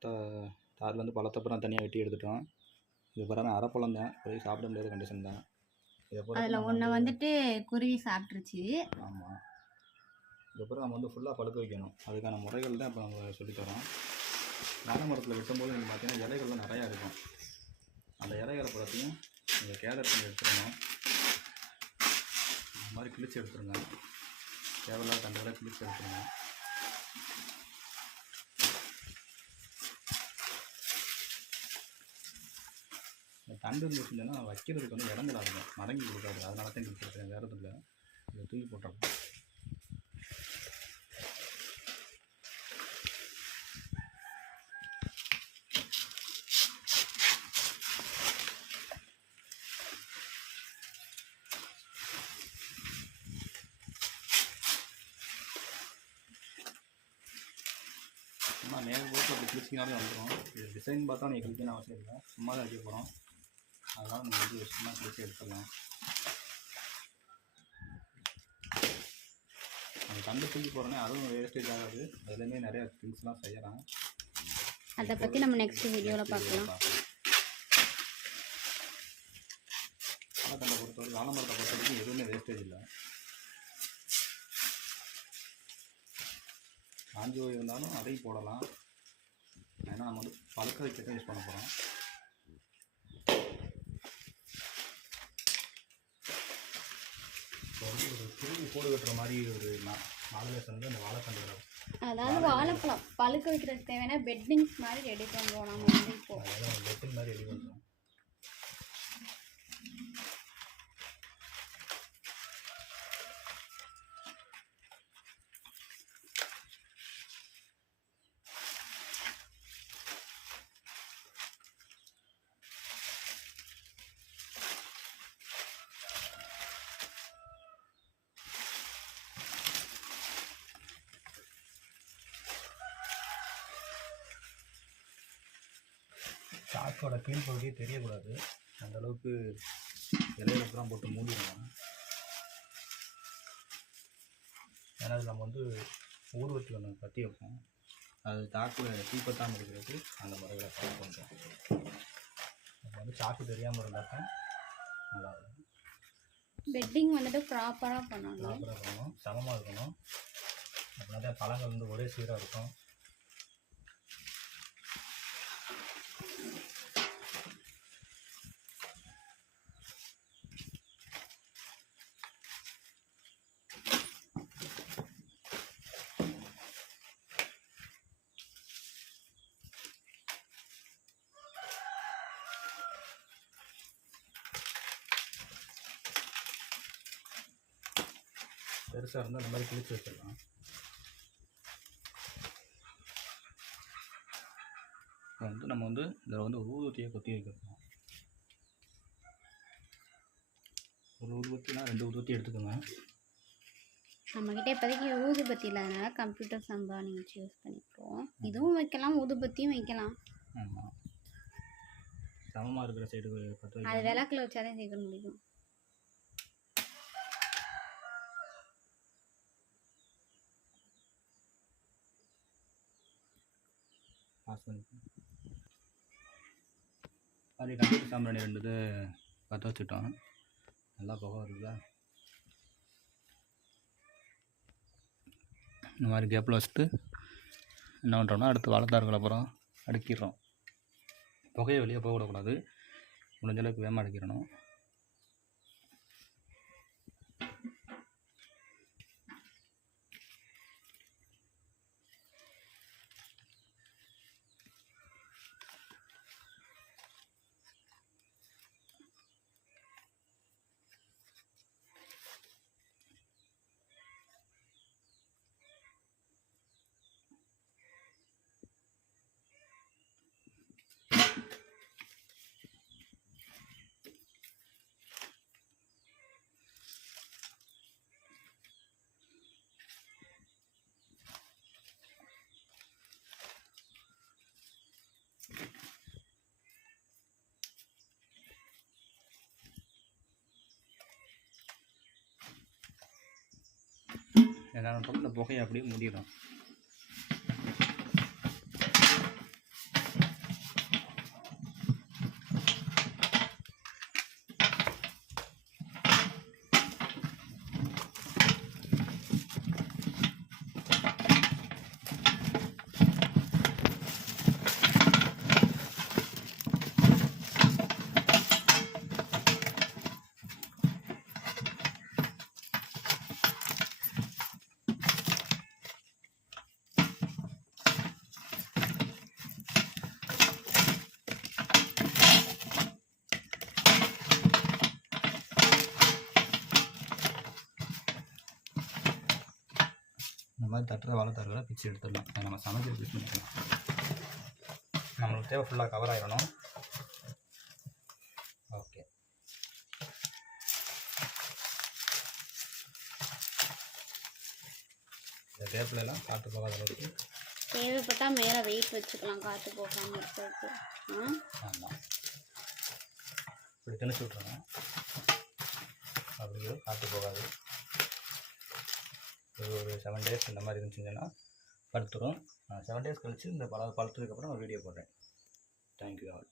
தார்லேருந்து பழத்தப்புறம் தனியாக வெட்டி எடுத்துட்டோம். இது அரைப்பழம் தான். போய் சாப்பிட முடியாத கண்டிஷன் தான். அதில் ஒன்றை வந்து- வந்துட்டு குருவி சாப்பிட்ருச்சு ஆமாம் இதுக்கப்புறம் நம்ம வந்து ஃபுல்லாக பழுக்க வைக்கணும். அதுக்கான முறைகள் தான் இப்போ நம்ம சொல்லித்தரோம் வாழை மரத்தில் வெட்டும்போது நீங்கள் பார்த்தீங்கன்னா இலைகள்லாம் நிறையா இருக்கும். அந்த இலைகளை பழத்தையும் நீங்கள் கேதர் பண்ணி எடுத்துடணும். இந்த மாதிரி கிழிச்சு எடுத்துருங்க. தேவையில்லாத தண்டை கிழிச்சு எடுத்துருங்க. தண்டு தண்டு இருந்துச்சுன்னா வைக்கிறதுக்கு வந்து இடங்கள் ஆகும் மடங்கி கொடுக்காது. அதனால தான் கிழிச்சு எடுத்துருங்க வேறு எதுவும் இல்லை. இதை தூக்கி போட்டுறோம். சும்மா போட்டு அப்படி கிழிச்சிங்கனாலே வந்துடும் இது டிசைன் பார்த்தா நீங்கள் கிழிக்கணும் அவசியம் இல்லை. சும்மா தான் வைக்க போகிறோம் அதனால் நீங்கள் வந்து சும்மா கிழிச்சு எடுத்துடலாம். அந்த கண்டு தூக்கி போகிறோன்னே அதுவும் வேஸ்டேஜ் ஆகாது. அதுலேயுமே நிறையா திங்ஸ்லாம் செய்யலாம். அதை பற்றி நம்ம நெக்ஸ்ட் வீடியோவில் பார்க்கலாம். வாழைத்தண்டை பொறுத்தவரைக்கும் வாழை மரத்தை பொறுத்த வரைக்கும் எதுவுமே வேஸ்டேஜ் இல்லை. காஞ்சி இருந்தாலும் அதையும் போடலாம். ஏன்னா நம்ம வந்து பழுக்க வைக்க யூஸ் பண்ண போகிறோம் இப்போ வந்து ஒரு குருவி கூடு கட்டுற மாதிரி ஒரு மாடலேஷன் வந்து அந்த வாழைத்தண்டு அதாவது வாழைப்பழம். பழுக்க வைக்கிறதுக்கு தேவையான பெட்டிங்ஸ் மாதிரி ரெடி பண்ணுறோம் நம்ம வந்து இப்போ. வெட்டில் மாதிரி ரெடி பண்ணுறோம் சாக்கோட கீழ் பகுதியே தெரியக்கூடாது. அந்த அளவுக்கு இலையில பூரா போட்டு மூடிடலாம் ஏன்னா அது நம்ம வந்து ஊதுவத்தி ஒன்று கட்டி வைப்போம். அது தாக்கு தீப்பத்தாமல் இருக்கிறதுக்கு அந்த முறைகளை ஃபாலோ பண்ணுறோம் நம்ம வந்து சாக்கு தெரியாமல் இருந்தாக்கா நல்லா இருக்கும் பெட்டிங் வந்துட்டு ப்ராப்பராக பண்ணணும். ப்ராப்பராக இருக்கணும் சமமாக இருக்கணும். அப்படின்னா பழங்கள் வந்து ஒரே சீராக இருக்கும். பெருசாக இருந்தால் இந்த மாதிரி கிழிச்சு வச்சிடலாம். வந்து நம்ம வந்து இதில் வந்து ஒரு ஊதுவத்தியை கொத்தி வைக்கிறோம். ஒரு ஊதுவத்தினா ரெண்டு ஊதுவத்தி எடுத்துக்கோங்க. நம்மக்கிட்ட இப்போதைக்கு ஊதுபத்தி இல்லாதனால கம்ப்யூட்டர் சம்பா நீங்கள் சூஸ் பண்ணிக்கிறோம் இதுவும் வைக்கலாம் ஊதுபத்தியும் வைக்கலாம். ஆமாம் சமமாக இருக்கிற சைடு பற்ற அது விளக்கில் வச்சாதான் சீக்கிரம் முடியும். பாஸ் பண்ணிக்கலாம் அது கம்ப்யூட்டர் சாம்பிராணி ரெண்டு இது பற்ற வச்சுட்டோம். நல்லா புகை வருதா. இந்த மாதிரி கேப்பில் வச்சுட்டு என்ன பண்ணுறோம்னா அடுத்து வாழைத்தார்கள் அப்புறம் அடுக்கிடுறோம். புகையை வெளியே போக விடக்கூடாது வேகமாக அடிக்கிறணும் என்ன பண்ணுறோம் இந்த புகையை அப்படியே மூடிடும் மாதிரி தட்டுற வாழைத்தார்களை பிச்சு எடுத்துடலாம். நம்ம சமைக்கிறது யூஸ் பண்ணிக்கலாம். நம்மளுக்கு தேவை ஃபுல்லாக கவர் ஆகிடணும் ஓகே இந்த வேப்பிலெல்லாம் காற்று போகாத அளவுக்கு. தேவைப்பட்டால் மேலே வெயிட் வச்சுக்கலாம் காற்று போகாமல் இருக்கிறதுக்கு. ஆ? ஆமாம் இப்படி திணிச்சு விட்ருங்க அப்படியே காற்று போகாது. ஒரு ஒரு செவன் டேஸ் இந்த மாதிரி இருந்துச்சுன்னா படுத்துரும். செவன் டேஸ் கழித்து இந்த பழ பழுத்ததுக்கப்புறம் ஒரு வீடியோ போடுறேன். Thank you all